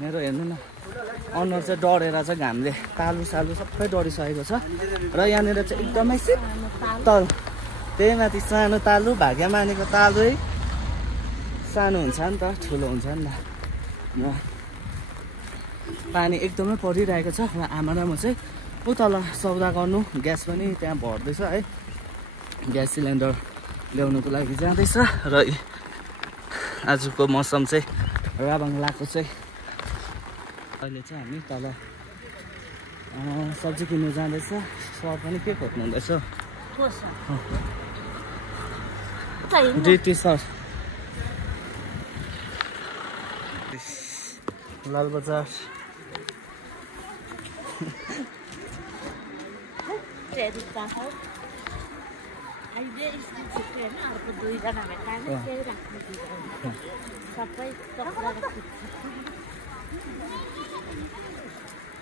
मेरो हेर्नु न अनुहार चाहिँ डढेर चाहिँ घामले तालु सालु सबै डढिसकेको छ र यहाँनिर चाहिँ एकदमै शीतल त्यही माथि सानो तालु भाग्य मानेको तालु सानो हुन्छ नि त ठुलो हुन्छ नि त र पानी एकदमै परिरहेको छ र आमा र म चाहिँ उतल सौदा गर्नु ग्यास पनि त्यहाँ भर्दैछ है ग्यास सिलिन्डर ल्याउनुको लागि जाँदैछ र आजको मौसम चाहिँ राबाङ लाको चाहिँ अहिले चाहिँ हामी तल सब्जी किन्नु जाँदैछ सर पनि के खोज्नु हुँदैछ डिटी सर लालबजार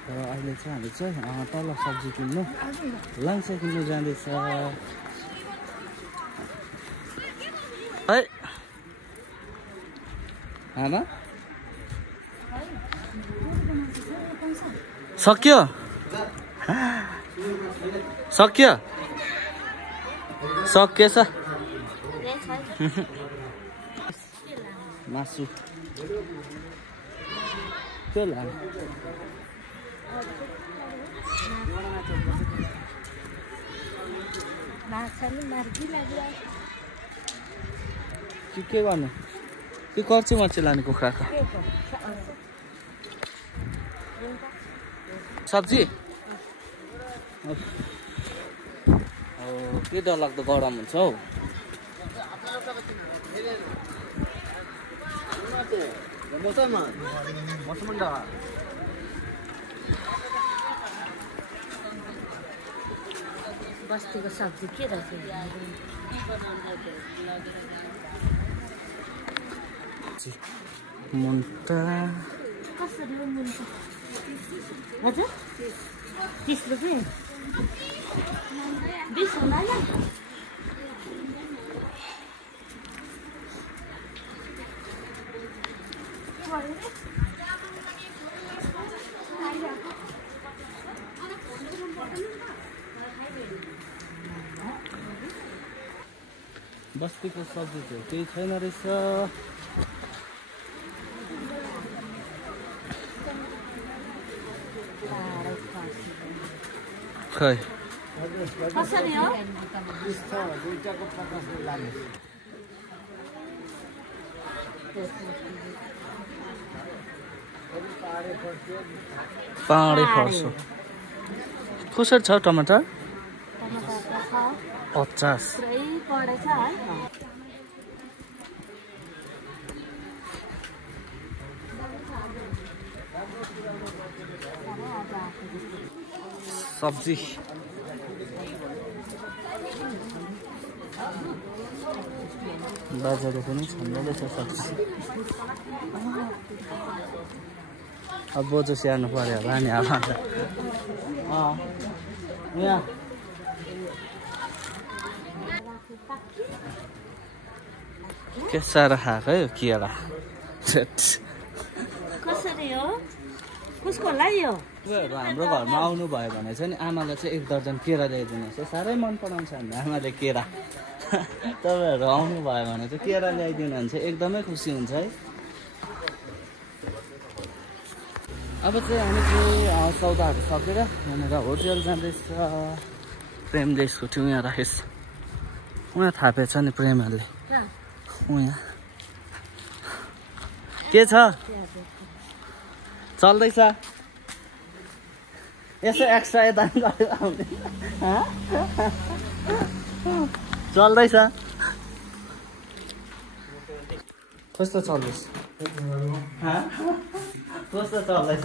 अहिले चाहिँ हामी चाहिँ तल सब्जी किन्नु लङ्सा किन्नु जाँदैछ है आमा सक्यो सक्यो सकिएछ मासु के लानु के गर्नु कि कर्ची मर्ची लाने कुखुराको सब्जी के डरलाग्दो गरम हुन्छ हौ बस्तीको सब्जी के रहेछ मुन्टा कसरी हो मुन्टा हजुर 30 रुपैयाँ 20 होला या बस्तीको सब्जी चाहिँ केही छैन रहेछ खै कसरी हो पाहाडे फर्सो कसरी छ टमाटर 50 सब्जी बाजारको पनि छन्दै छ सब्जी अब बोजो स्याहार्नु पर्यो होला नि अब यहाँ के साह्रो खाएको है केरा कसरी हो कसको लागि हो हाम्रो घरमा आउनु भयो भने चाहिँ नि आमालाई चाहिँ 1 दर्जन केरा ल्याइदिनुहोस् है साह्रै मन पराउँछ हाम्रो आमाले केरा तपाईँहरू आउनु भयो भने चाहिँ केरा ल्याइदिनु भने चाहिँ एकदमै खुसी हुन्छ है अब चाहिँ हामी चाहिँ सौदाहरू सकेर यहाँनिर होटल जाँदैछ प्रेमले स्कुटी उहाँ राखेछ उहाँ थापेछ नि प्रेमहरूले उहाँ के छ चल्दैछ यसो एक्स्ट्रा यता आउने चल्दैछ कस्तो चल्दैछ कस्तो चल्दैछ